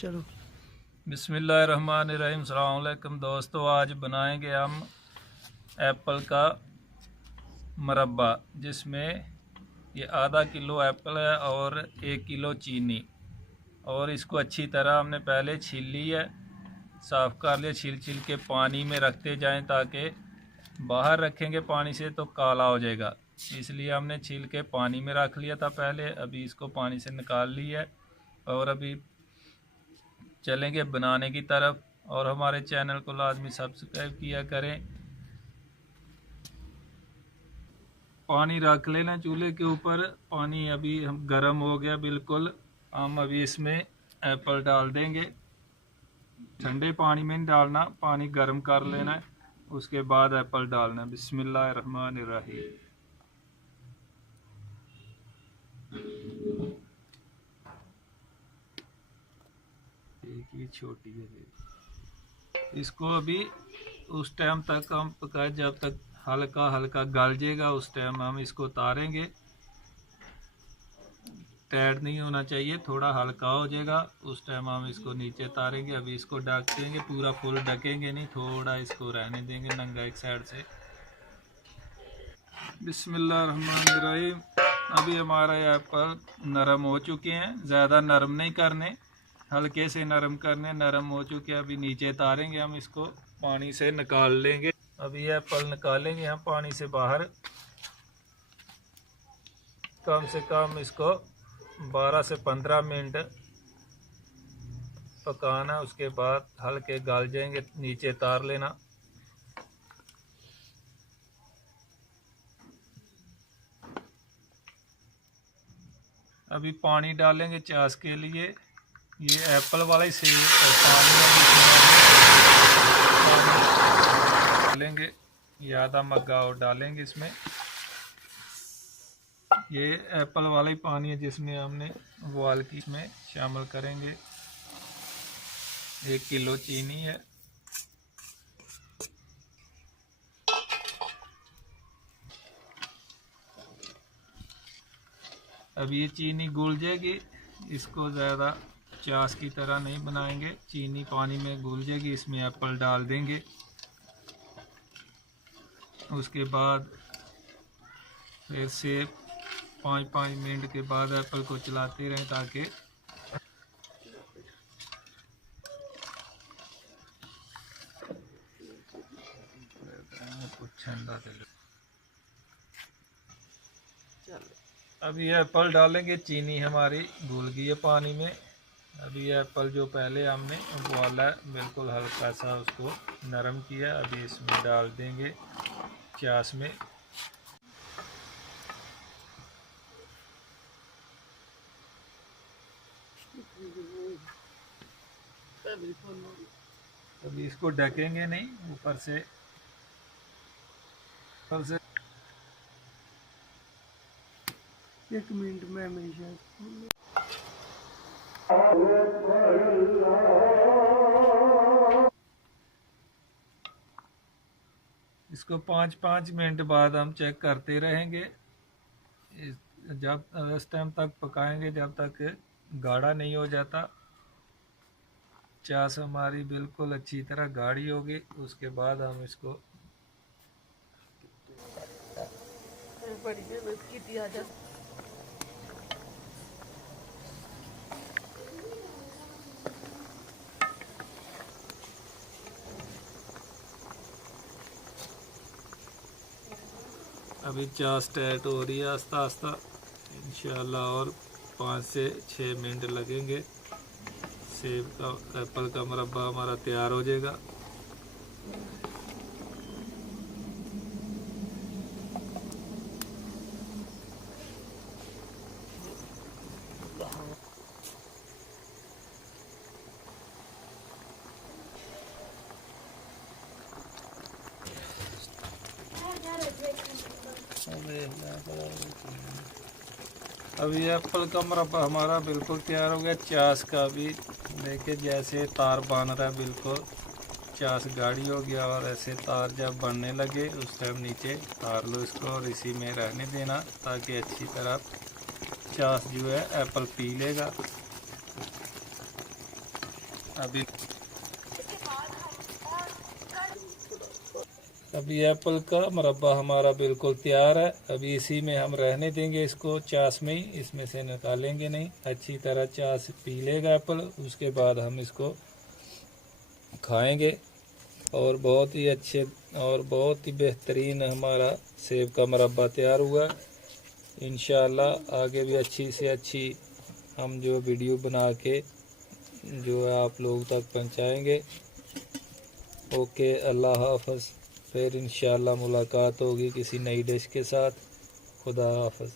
चलो बिस्मिल्लाहिर्रहमानिर्रहीम। अस्सलाम वालेकुम दोस्तों, आज बनाएंगे हम एप्पल का मरब्बा, जिसमें ये आधा किलो एप्पल है और 1 किलो चीनी। और इसको अच्छी तरह हमने पहले छील ली है, साफ़ कर लिया। छील के पानी में रखते जाएं, ताकि बाहर रखेंगे पानी से तो काला हो जाएगा, इसलिए हमने छील के पानी में रख लिया था पहले। अभी इसको पानी से निकाल लिया है और अभी चलेंगे बनाने की तरफ। और हमारे चैनल को लाजमी सब्सक्राइब किया करें। पानी रख लेना चूल्हे के ऊपर। पानी अभी हम गर्म हो गया बिल्कुल। हम अभी इसमें एप्पल डाल देंगे। ठंडे पानी में नहीं डालना, पानी गर्म कर लेना है, उसके बाद एप्पल डालना है। बिस्मिल्लाहिर्रहमानिर्रहीम। एक ही छोटी है। इसको अभी उस टाइम तक हम पकाए जब तक हल्का हल्का गल जाएगा, उस टाइम हम इसको उतारेंगे। टाइट नहीं होना चाहिए, थोड़ा हल्का हो जाएगा उस टाइम हम इसको नीचे उतारेंगे। अभी इसको ढक देंगे, पूरा फुल ढकेंगे नहीं, थोड़ा इसको रहने देंगे नंगा एक साइड से। बिस्मिल्लाहिर्रहमानिर्रहीम। अभी हमारा एप्पल नरम हो चुके हैं, ज़्यादा नरम नहीं करने, हल्के से नरम करने। नरम हो चुके हैं, अभी नीचे उतारेंगे हम इसको, पानी से निकाल लेंगे। अभी एप्पल निकालेंगे हम पानी से बाहर। कम से कम इसको 12 से 15 मिनट पकाना, उसके बाद हल्के गल जाएंगे, नीचे उतार लेना। अभी पानी डालेंगे चाश के लिए, ये एप्पल वाला ही सही है। पानी डालेंगे, ये आधा मग्गा और डालेंगे इसमें। ये एप्पल वाला ही पानी है जिसमें हमने उबाल की इसमें शामिल करेंगे। 1 किलो चीनी है। अब ये चीनी घुल जाएगी, इसको ज़्यादा चाश की तरह नहीं बनाएंगे। चीनी पानी में घुल जाएगी, इसमें एप्पल डाल देंगे। उसके बाद फिर से 5-5 मिनट के बाद एप्पल को चलाते रहें, ताकि अभी एप्पल डालेंगे। चीनी हमारी घुल गई है पानी में। अभी एप्पल जो पहले हमने उबाला है, बिल्कुल हल्का सा उसको नरम किया, अभी इसमें डाल देंगे चाश में। अभी इसको ढकेंगे नहीं, ऊपर से एक मिनट में हमेशा इसको 5-5 मिनट बाद हम चेक करते रहेंगे। जब इस टाइम तक पकाएंगे जब तक गाढ़ा नहीं हो जाता। चाश हमारी बिल्कुल अच्छी तरह गाढ़ी होगी, उसके बाद हम इसको अभी चाश टाइट हो रही है आस्ता आस्ता। इंशाल्लाह और 5 से 6 मिनट लगेंगे, सेब का एप्पल का मुरब्बा हमारा तैयार हो जाएगा। अभी एप्पल का मुरब्बा हमारा बिल्कुल तैयार हो गया। चाश का भी देखिए जैसे तार बन रहा है, बिल्कुल चाश गाढ़ी हो गया। और ऐसे तार जब बनने लगे उस टाइम नीचे तार लो इसको, और इसी में रहने देना, ताकि अच्छी तरह चाश जो है एप्पल पी लेगा। अभी एप्पल का मुरब्बा हमारा बिल्कुल तैयार है। अभी इसी में हम रहने देंगे इसको, चास में ही, इसमें से निकालेंगे नहीं। अच्छी तरह चास पी लेगा एप्पल, उसके बाद हम इसको खाएंगे। और बहुत ही अच्छे और बहुत ही बेहतरीन हमारा सेब का मुरब्बा तैयार हुआ। इंशाअल्लाह आगे भी अच्छी से अच्छी हम जो वीडियो बना के जो है आप लोगों तक पहुंचाएंगे। ओके, अल्लाह हाफ़िज़। फिर इंशाअल्लाह मुलाकात होगी किसी नई डिश के साथ। खुदा हाफ़िज़।